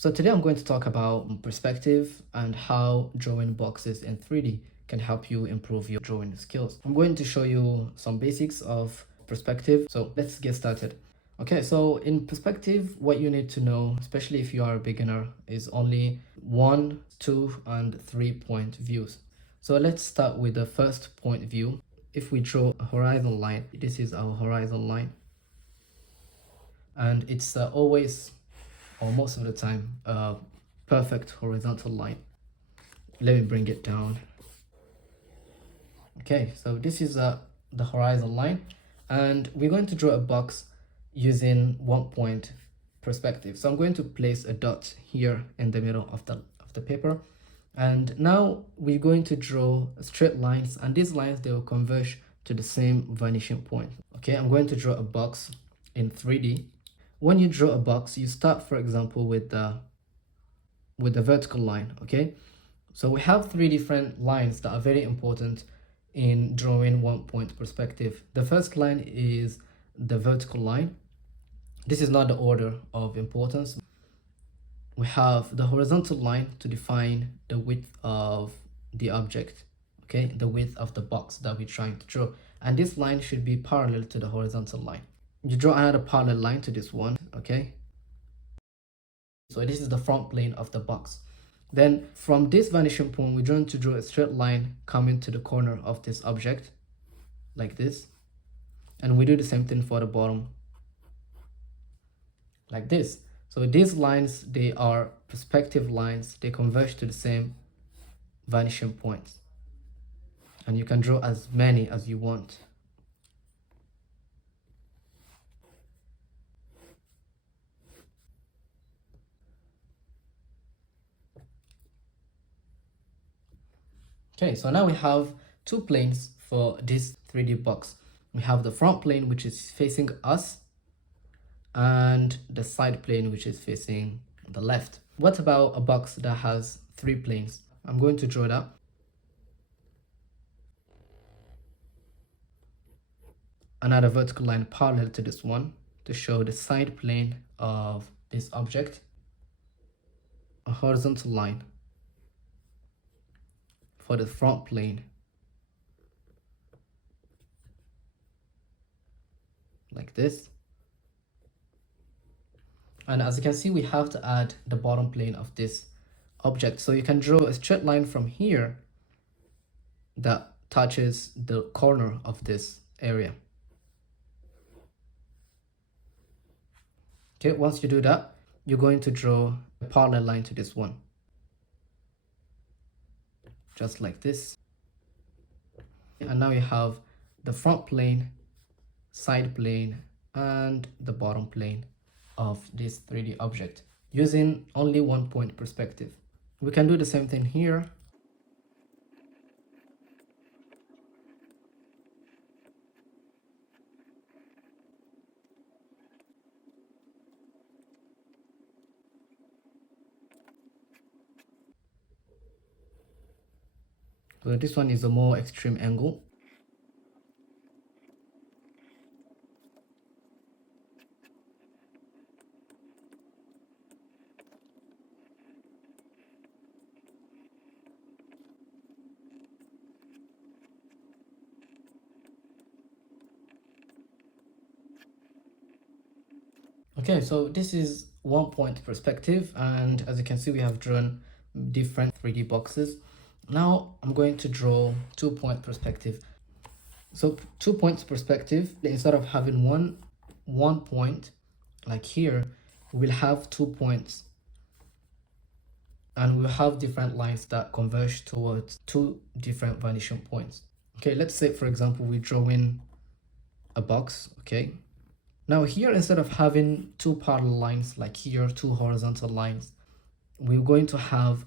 So today I'm going to talk about perspective and how drawing boxes in 3D can help you improve your drawing skills. I'm going to show you some basics of perspective. So let's get started. Okay, so in perspective, what you need to know, especially if you are a beginner, is only 1, 2, and 3 point views. So let's start with the first point view. If we draw a horizon line, this is our horizon line. And it's always, or most of the time, perfect horizontal line. Let me bring it down. Okay, so this is the horizon line, and we're going to draw a box using 1 point perspective. So I'm going to place a dot here in the middle of the paper, and now we're going to draw straight lines, and these lines, they will converge to the same vanishing point. Okay, I'm going to draw a box in 3D. When you draw a box, you start, for example, with the vertical line. Okay, so we have 3 different lines that are very important in drawing 1 point perspective. The first line is the vertical line. This is not the order of importance. We have the horizontal line to define the width of the object, okay, the width of the box that we're trying to draw, and this line should be parallel to the horizontal line. You draw another parallel line to this one. Okay, so this is the front plane of the box. Then from this vanishing point, we're going to draw a straight line coming to the corner of this object like this, and we do the same thing for the bottom like this. So these lines, they are perspective lines. They converge to the same vanishing points, and you can draw as many as you want. Okay, so now we have 2 planes for this 3D box. We have the front plane, which is facing us, and the side plane, which is facing the left. What about a box that has 3 planes? I'm going to draw that. Another vertical line parallel to this one to show the side plane of this object. A horizontal line for the front plane like this. And as you can see, we have to add the bottom plane of this object. So you can draw a straight line from here that touches the corner of this area. Okay, once you do that, you're going to draw a parallel line to this one. Just like this. And now you have the front plane, side plane, and the bottom plane of this 3D object using only 1 point perspective. We can do the same thing here. So this one is a more extreme angle. Okay, so this is 1 point perspective, and as you can see, we have drawn different 3D boxes. Now I'm going to draw 2 point perspective. So 2 points perspective, instead of having one point like here, we'll have 2 points, and we'll have different lines that converge towards 2 different vanishing points. Okay, let's say, for example, we draw in a box. Okay, now here, instead of having 2 parallel lines like here, 2 horizontal lines, we're going to have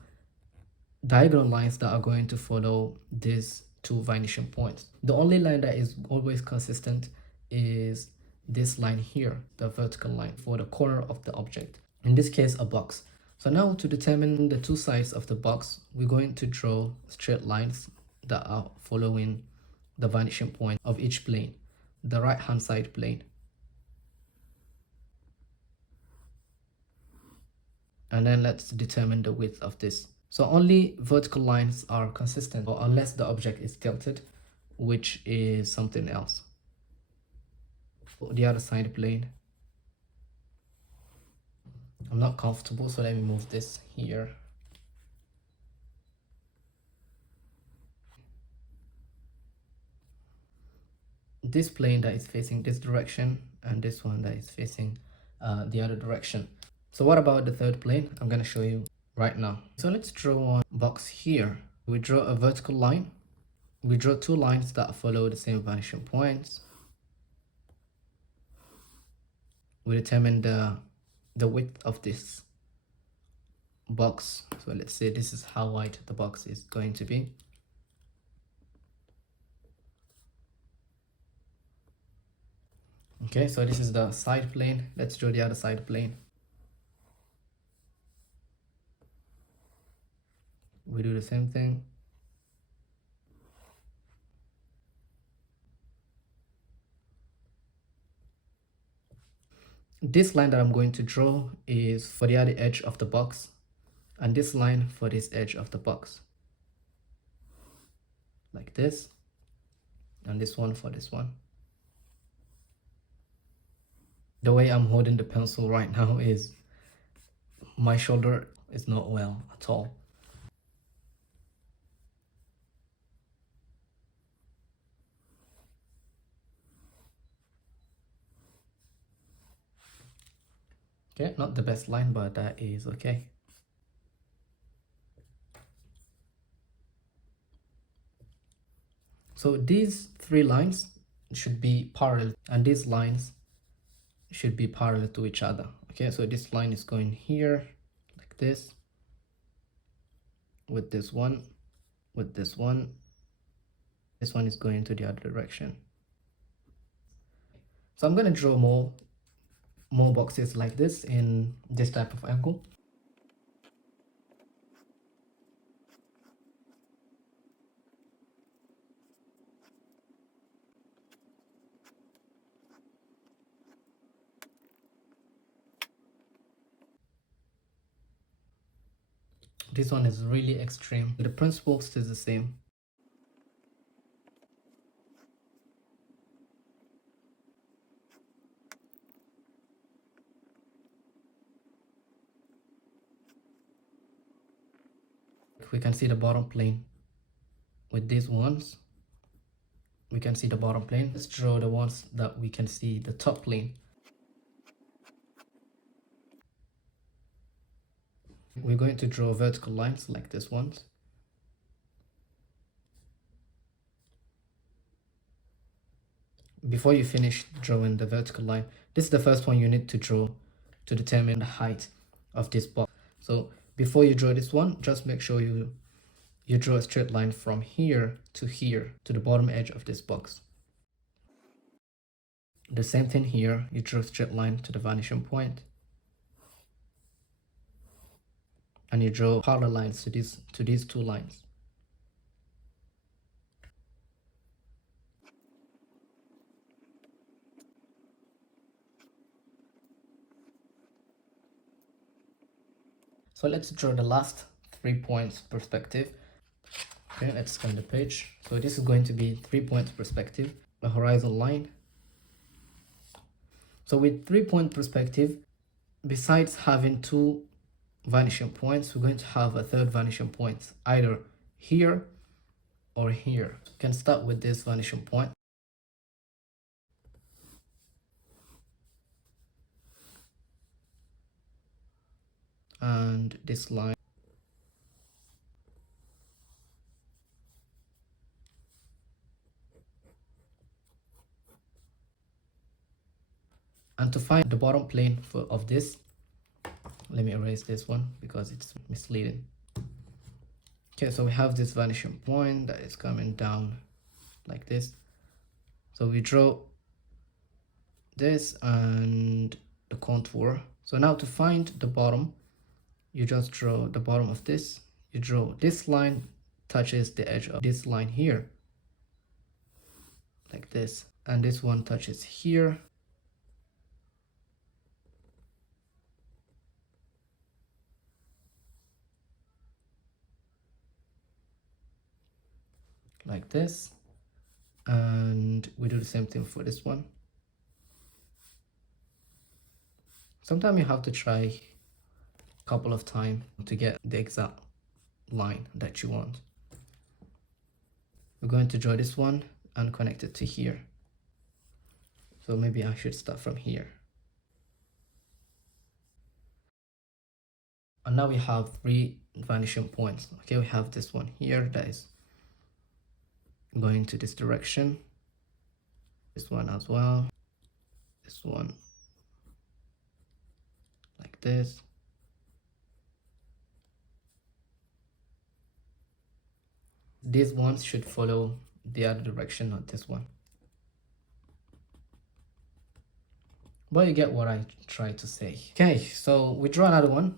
diagonal lines that are going to follow these 2 vanishing points. The only line that is always consistent is this line here, the vertical line for the corner of the object, in this case a box. So now, to determine the 2 sides of the box, we're going to draw straight lines that are following the vanishing point of each plane, the right hand side plane. And then let's determine the width of this. So only vertical lines are consistent, or unless the object is tilted, which is something else. For the other side plane, I'm not comfortable, so let me move this here. This plane that is facing this direction, and this one that is facing the other direction. So what about the third plane? I'm going to show you right now. So let's draw a box here. We draw a vertical line. We draw two lines that follow the same vanishing points. We determine the width of this box. So let's say this is how wide the box is going to be. Okay, so this is the side plane. Let's draw the other side plane. We do the same thing. This line that I'm going to draw is for the other edge of the box, and this line for this edge of the box, like this, and this one for this one. The way I'm holding the pencil right now is my shoulder is not well at all. Okay, not the best line, but that is okay. So these three lines should be parallel, and these lines should be parallel to each other. Okay, so this line is going here like this, with this one, with this one. This one is going to the other direction. So I'm going to draw more boxes like this in this type of angle. This one is really extreme. The principle stays the same. We can see the bottom plane with these ones. We can see the bottom plane. Let's draw the ones that we can see the top plane. We're going to draw vertical lines like this ones. Before you finish drawing the vertical line, this is the first one you need to draw to determine the height of this box. So before you draw this one, just make sure you draw a straight line from here to the bottom edge of this box. The same thing here, you draw a straight line to the vanishing point, and you draw parallel lines to these two lines. So let's draw the last 3 points perspective. Okay, let's scan the page. So this is going to be 3 points perspective, a horizon line. So with 3 point perspective, besides having two vanishing points, we're going to have a third vanishing point, either here or here. We can start with this vanishing point. And this line. And to find the bottom plane of this, let me erase this one because it's misleading. Okay, so we have this vanishing point that is coming down like this. So we draw this and the contour. So now to find the bottom, you just draw the bottom of this. You draw this line touches the edge of this line here, like this, and this one touches here. like this, and we do the same thing for this one. Sometimes you have to try a couple of times to get the exact line that you want. We're going to draw this one and connect it to here. So maybe I should start from here. And now we have 3 vanishing points. Okay, we have this one here that is going to this direction, this one as well, this one like this, these ones should follow the other direction, not this one. But you get what I try to say. Okay, so we draw another one.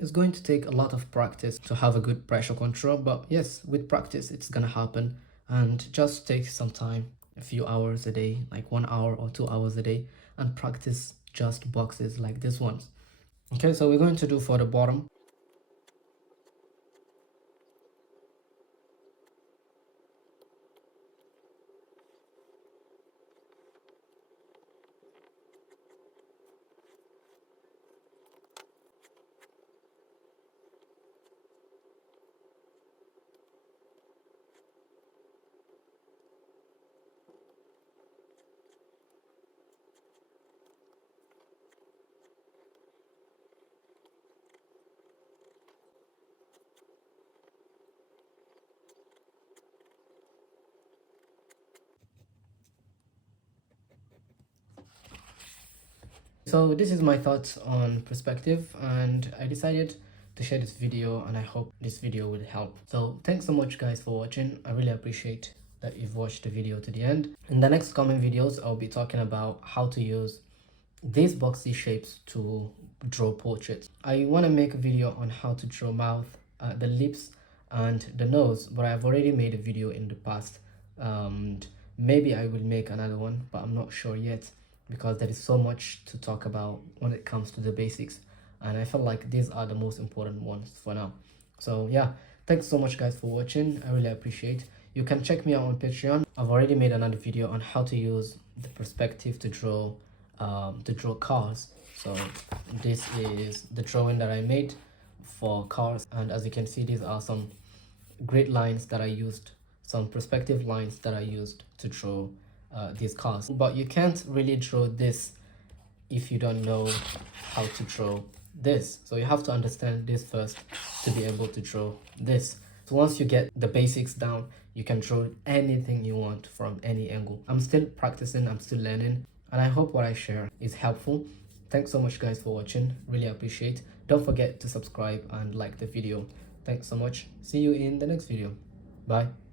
It's going to take a lot of practice to have a good pressure control, but yes, with practice it's gonna happen. And just take some time, a few hours a day, like 1 hour or 2 hours a day, and practice just boxes like this ones. Okay, so we're going to do for the bottom. So this is my thoughts on perspective, and I decided to share this video, and I hope this video will help. So thanks so much guys for watching. I really appreciate that you've watched the video to the end. In the next coming videos, I'll be talking about how to use these boxy shapes to draw portraits. I want to make a video on how to draw mouth, the lips and the nose, but I've already made a video in the past, and maybe I will make another one, but I'm not sure yet, because there is so much to talk about when it comes to the basics, and I feel like these are the most important ones for now. So yeah, thanks so much guys for watching. I really appreciate. You can check me out on Patreon. I've already made another video on how to use the perspective to draw cars. So this is the drawing that I made for cars, and as you can see, these are some great lines that I used, some perspective lines that I used to draw these cars. But you can't really draw this if you don't know how to draw this. So you have to understand this first to be able to draw this. So once you get the basics down, you can draw anything you want from any angle. I'm still practicing, I'm still learning, and I hope what I share is helpful. Thanks so much guys for watching. Really appreciate. Don't forget to subscribe and like the video. Thanks so much. See you in the next video. Bye.